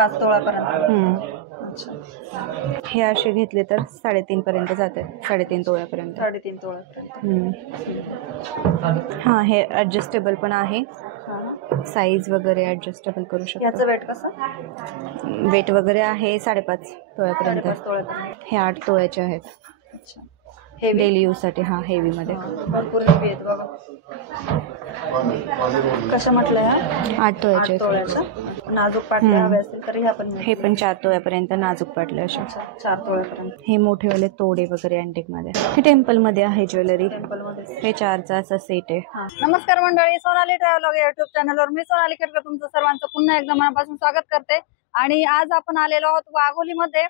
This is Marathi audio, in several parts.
5 तोळ्यापर्यंत. हे असे घेतले तर 3.5 पर्यंत जाते, 3.5 तोळ्यापर्यंत. 3.5 तोळ्यापर्यंत. हा, हे ऍडजस्टेबल पण आहे, साईज वगैरे ऍडजस्टेबल करू शकतो. याचं वेट कसं? वेट वगैरे आहे 5.5 तोळ्यापर्यंत. हे 8 तोळ्याचे आहेत. डेली यूज साठी. हा, हेवी मध्ये भरपूर हेवी आहेत बघा. कसं म्हटलं या? 8 तोळ्याचे. नाजूक पाटले हवे असतील तर ह्या पण. हे पण 4 तोळ्यापर्यंत नाजूक पाटले असे. 4 तोळ्यापर्यंत. हे मोठेवाले तोडे वगैरे अँटिक मध्ये. हे टेम्पल मध्ये आहे ज्वेलरी. हे 4चा असा सेट आहे. नमस्कार मंडळी, सोनाली ट्रॅव्हलॉग युट्यूब चॅनलवर मी सोनाली केरकर तुमचं सर्वांचं पुन्हा एकदा मनापासून स्वागत करते. आणि आज आपण आलेलो आहोत वाघोलीमध्ये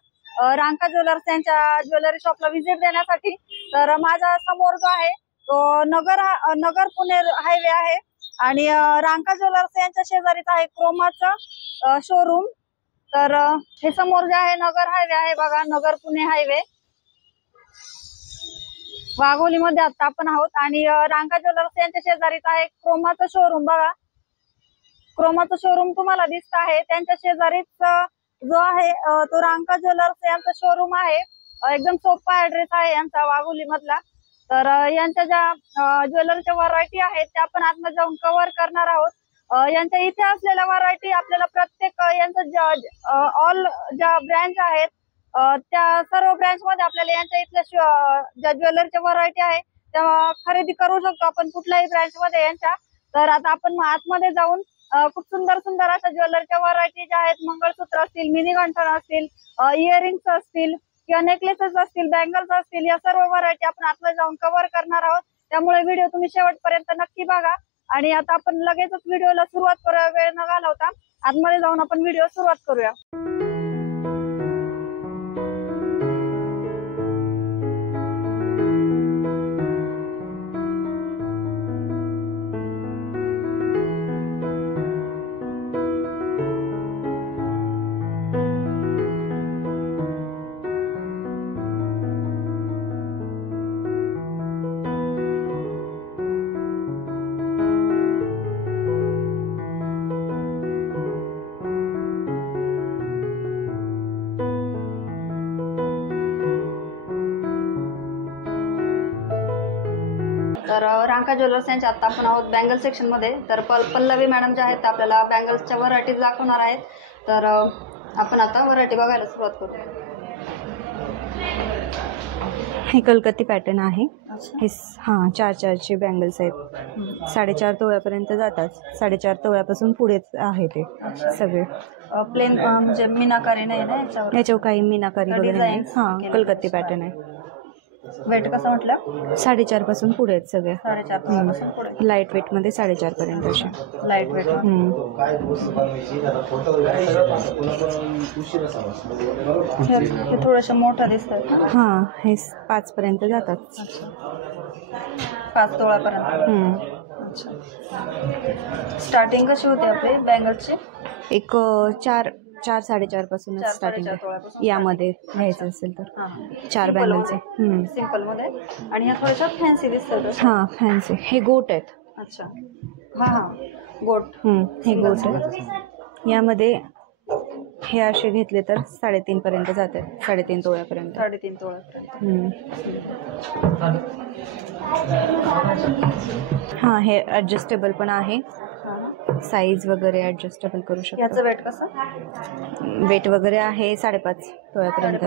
रांका ज्वेलर्स यांच्या ज्वेलरी शॉपला व्हिजिट देण्यासाठी. तर माझ्या समोर जो आहे तो नगर पुणे हायवे आहे आणि रांका ज्वेलर्स यांच्या शेजारीच आहे क्रोमाचं शोरूम. तर हे समोर जे आहे नगर हायवे आहे बघा, नगर पुणे हायवे वाघोलीमध्ये आता आपण आहोत. आणि रांका ज्वेलर्स यांच्या शेजारीच आहे क्रोमाचं शोरूम बघा. क्रोमाचं शोरूम तुम्हाला दिसत आहे, त्यांच्या शेजारीच जो आहे तो रांका ज्वेलर्स यांचा शोरूम आहे. एकदम सोपा ऍड्रेस आहे यांचा वाघोली मधला. तर यांच्या ज्या ज्वेलरीच्या व्हरायटी आहेत त्या आपण आतमध्ये जाऊन कव्हर करणार आहोत. यांच्या इथे असलेल्या व्हरायटी आपल्याला प्रत्येक यांचं ऑल ज्या ब्रँच आहेत त्या सर्व ब्रँच मध्ये आपल्याला यांच्या इथल्या ज्या ज्वेलरीच्या व्हरायटी आहे त्या खरेदी करू शकतो आपण कुठल्याही ब्रँच मध्ये यांच्या. तर आता आपण आतमध्ये जाऊन खूप सुंदर सुंदर अशा ज्वेलरीच्या व्हरायटी ज्या आहेत, मंगळसूत्र असतील, मिनी गंठण असतील, इयरिंग्स असतील किंवा नेकलेसेस असतील, बँगल्स असतील, या सर्व व्हरायटी आपण आतमध्ये जाऊन कव्हर करणार आहोत. त्यामुळे व्हिडिओ तुम्ही शेवटपर्यंत नक्की बघा. आणि आता आपण लगेचच व्हिडिओला सुरुवात करूया, वेळ न घालवता आतमध्ये जाऊन आपण व्हिडिओ सुरुवात करूया. तर रांका ज्वेलर्स यांच्या आता आपण आहोत बँगल सेक्शन मध्ये. तर पल्लवी मॅडम ज्या आहेत आपल्याला बँगल्सच्या व्हरायटीज दाखवणार आहेत. तर आपण आता व्हरायटी बघायला सुरुवात करू. हे कलकत्ती पॅटर्न आहे. हे 4चे बँगल्स आहेत. 4.5 तोळ्यापर्यंत जातात. 4.5 तोळ्यापासून पुढेच आहे ते सगळे. प्लेन म्हणजे मीनाकारी नाही ना याच्यावर काही मीनाकारी वगैरे नाही. हा, कलकत्ती पॅटर्न आहे. वेट कसं म्हटलं? 4.5 पासून पुढे आहेत सगळे. 4.5 पुढे. लाईट वेट मध्ये 4.5 पर्यंत असे. Light weight. हे थोडंसं मोठं दिसत. हा, हे 5 पर्यंत जातात. 5 तोळ्यापर्यंत. स्टार्टिंग कशी होते आपले बँगल्सची? एक 4-4.5 पासून स्टार्टिंग यामध्ये घ्यायचं असेल तर. 4 बँगल्स सिंपल मध्ये. आणि ह्या थोड्याशा फॅन्सी दिसतात. हा, फॅन्सी. हे गोट आहेत. अच्छा. हा, गोट. हे गोट आहेत. यामध्ये हे असे घेतले तर 3.5 पर्यंत जातात, 3.5 तोळ्यापर्यंत. 3.5 तोळ्यापर्यंत. हा, हे ऍडजस्टेबल पण आहे, साईज वगैरे ऍडजस्टेबल करू शकतो. याचं वेट कसं? वेट वगैरे आहे 5.5 तोळ्यापर्यंत.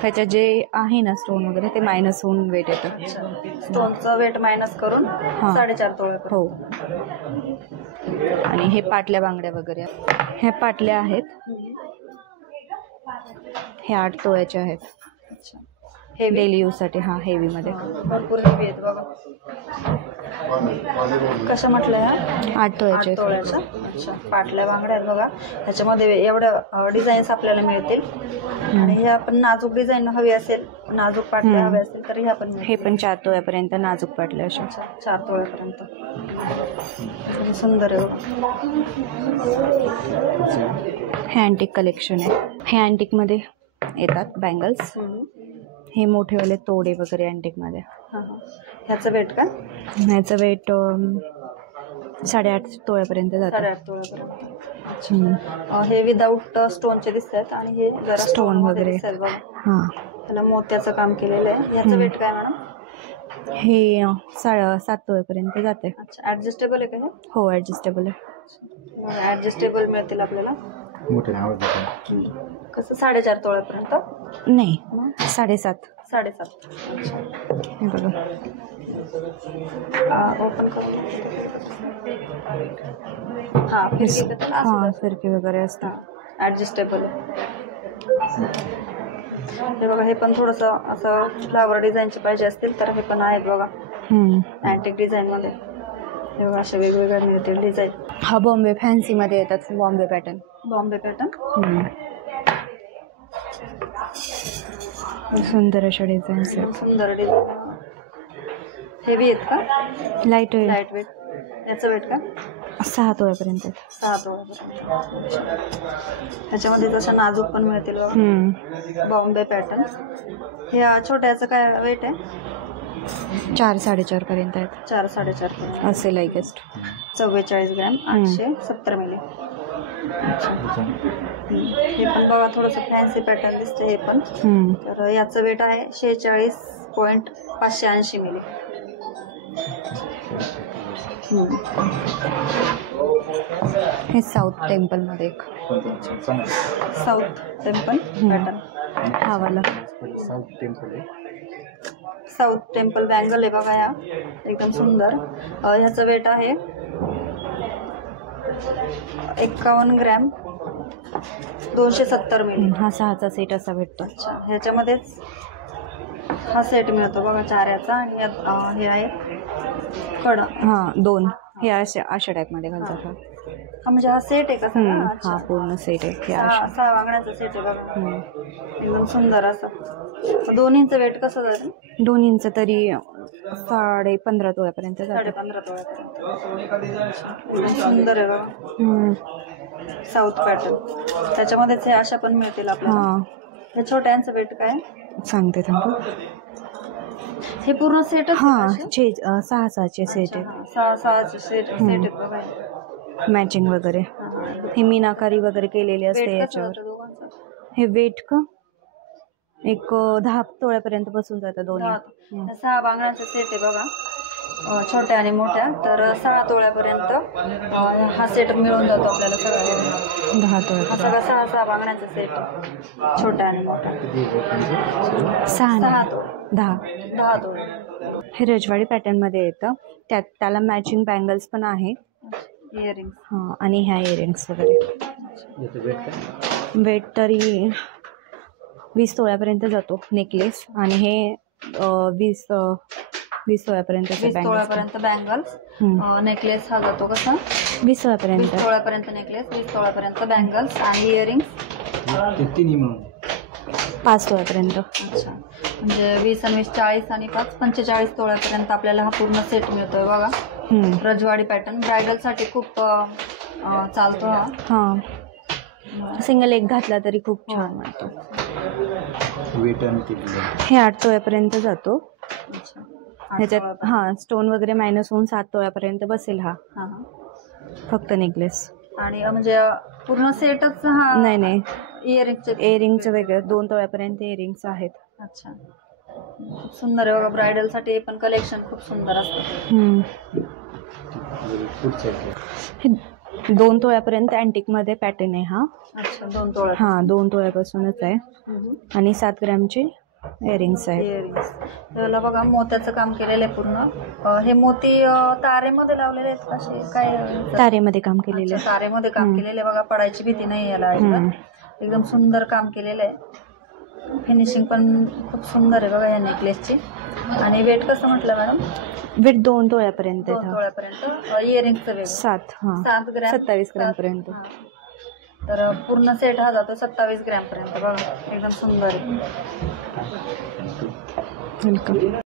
ह्याच्यात जे आहे ना स्टोन वगैरे ते मायनस होऊन वेट येतं. स्टोनचं वेट मायनस करून 4.5 तोळ्यापर्यंत. हो. आणि हे पाटल्या बांगड्या वगैरे, ह्या पाटल्या आहेत. हे 8 तोळ्याचे आहेत. डेली यूज साठी. हा, हेवी मध्ये भरपूर हेवी आहेत बघा. कसं म्हटलं या? 8 तोळ्याचे. अच्छा. पाटल्या बांगड्या आहेत बघा. ह्याच्यामध्ये एवढ्या डिझाईन्स आपल्याला मिळतील. आणि हे आपण नाजूक डिझाईन हवी असेल, नाजूक पाटले हवे असतील तर ह्या पण. हे पण 4 तोळ्यापर्यंत नाजूक पाटले असे. 4 तोळ्यापर्यंत. सुंदर आहे. हे अँटिक कलेक्शन आहे. हे अँटिक मध्ये येतात बँगल्स. हे मोठेवाले तोडे वगैरे अँटिक मध्ये. ह्याचं वेट का? ह्याचं वेट 8.5 तोळ्यापर्यंत जातं. 8.5 तोळ्यापर्यंत. हम्म. हे विदाऊट स्टोनचे दिसत आहेत आणि हे जरा स्टोन वगैरे. दिसतात बघा. हां, त्याला मोत्याचं काम केलेलं आहे. ह्याचं वेट काय मॅडम? हे 7 तोळ्यापर्यंत जाते. अच्छा, ऍडजस्टेबल आहे का हे? हो, ॲडजस्टेबल आहे. ऍडजस्टेबल मिळतील आपल्याला. कसं 4.5 तोळ्यापर्यंत? नाही, 7.5. 7.5. हे बघा. ओपन करून हा हां, फिरकी वगैरे असतात. ऍडजस्टेबल आहे. हे बघा, हे पण थोडंसं असं फ्लावर डिझाईनचे पाहिजे असतील तर हे पण आहेत बघा, अँटिक डिझाईन मध्ये. हे बघा, अशा वेगवेगळ्या मिळतील डिझाईन. हा बॉम्बे फॅन्सी मध्ये येतात, बॉम्बे पॅटर्न. बॉम्बे पॅटर्न सुंदर अशा डिझाईन्स आहेत. सुंदर डिझाईन. हेवी आहेत का? Light weight. Light weight. याचं वेट का? 6 तोळ्यापर्यंत. 6 तोळ्यापर्यंत. त्याच्यामध्ये जसं नाजूक पण मिळतील बघा, बॉम्बे पॅटर्न. हे छोट्याचं काय वेट आहे? 4-4.5 पर्यंत आहेत. 4-4.5 पर्यंत असेल आय गेस्ट. 44 gram, 870 milli. हे पण बघा, थोडंसं फॅन्सी पॅटर्न दिसतं हे पण. तर याचं वेट आहे 46.580 मिली. हे साऊथ टेम्पल मध्ये एक. South temple pattern. हा वाला साऊथ टेम्पल बँगल आहे बघा, या एकदम सुंदर. ह्याचं वेट आहे 51 ग्रॅम, 270 मिली. हा 6चा सेट असा भेटतो. अच्छा, ह्याच्यामध्येच हा सेट मिळतो बघा 4 याचा. आणि यात हे आहे कड. हा 2. हे अशा टाईप मध्ये घालतात. हा म्हणजे हा सेट आहे का सगळा? हा पूर्ण सेट आहे. 6 वांगण्याचा सेट आहे बघा, एकदम सुंदर असं. दोन्हीचं वेट कसं जाईल? दोन्हींचं तरी 15.5 तोळ्यापर्यंत जातं. 15.5 तोळ्यापर्यंत. सुंदर आहे बघा, साऊथ पॅटर्न. त्याच्यामध्येच हे अशा पण मिळतील आपल्याला. या छोट्यांचं वेट काय सांगते थांबा. हे पूर्ण सेट? हा 6चे सेट आहेत. 6चे सेट आहेत बघा, मॅचिंग वगैरे. हे मीनाकारी वगैरे केलेली असते याच्यावर. हे वेट का एक 10 तोळ्यापर्यंत बसून जातं दोन्ही. 6 बांगड्यांचा सेट आहे बघा, छोट्या आणि मोठ्या. तर 6 तोळ्यापर्यंत हा सेट मिळून जातो आपल्याला सगळं. 10 तोळ्या सगळा 6 बांगड्यांचा सेट, छोट्या आणि मोठ्या. 10 तोळे. हे रजवाडी पॅटर्न मध्ये येतं. त्याला मॅचिंग बँगल्स पण आहे. इयरिंग. हां, आणि ह्या इयरिंग्स वगैरे. वेट तरी 20 तोळ्यापर्यंत जातो नेकलेस. आणि हे 20 तोळ्यापर्यंत. 20 तोळ्यापर्यंत बँगल्स. नेकलेस हा जातो कसा? 20 तोळ्यापर्यंत. 20 तोळ्यापर्यंत नेकलेस, 20 तोळ्यापर्यंत बँगल्स आणि इयरिंग्स 5 तोळ्यापर्यंत. अच्छा, म्हणजे 20 आणि 20 40 आणि 5 45 तोळ्यापर्यंत आपल्याला हा पूर्ण सेट मिळतोय बघा. रजवाडी पॅटर्न ब्रायडलसाठी खूप चालतो हा. हां, सिंगल एक घातला तरी खूप छान वाटतो. हे 8 तोळ्यापर्यंत जातो. ह्याच्यात स्टोन वगैरे मायनस होऊन 7 तोळ्यापर्यंत बसेल हा. फक्त नेकलेस. आणि म्हणजे पूर्ण सेटच हा? नाही, इयरिंगचं वेगळं. 2 तोळ्यापर्यंत इयरिंग्स आहेत. अच्छा, सुंदर आहे बघा. ब्रायडलसाठी पण कलेक्शन खूप सुंदर असतं. हे 2 तोळ्यापर्यंत अँटिक मध्ये पॅटर्न आहे हा. अच्छा, 2 तोळ्या. हा 2 तोळ्यापासूनच आहे. आणि 7 ग्रॅमचे इयरिंग्स आहेत. इयरिंग्स त्याला बघा मोत्याचं काम केलेलं आहे पूर्ण. हे मोती तारेमध्ये लावलेले आहेत कसे काय? तारेमध्ये काम केलेले आहे. तारेमध्ये काम केलेले बघा, पडायची भीती नाही याला. एकदम सुंदर काम केलेलं आहे. फिनिशिंग पण खूप सुंदर आहे बघा या नेकलेसची. आणि वेट कसं म्हटलं मॅडम? वेट 2 तोळ्यापर्यंत. 2 तोळ्यापर्यंत. इयरिंगचं वेट 7 ग्रॅम 27 ग्रॅम पर्यंत. तर पूर्ण सेट हा जातो 27 ग्रॅम पर्यंत बघा. एकदम सुंदर आहे. वेलकम.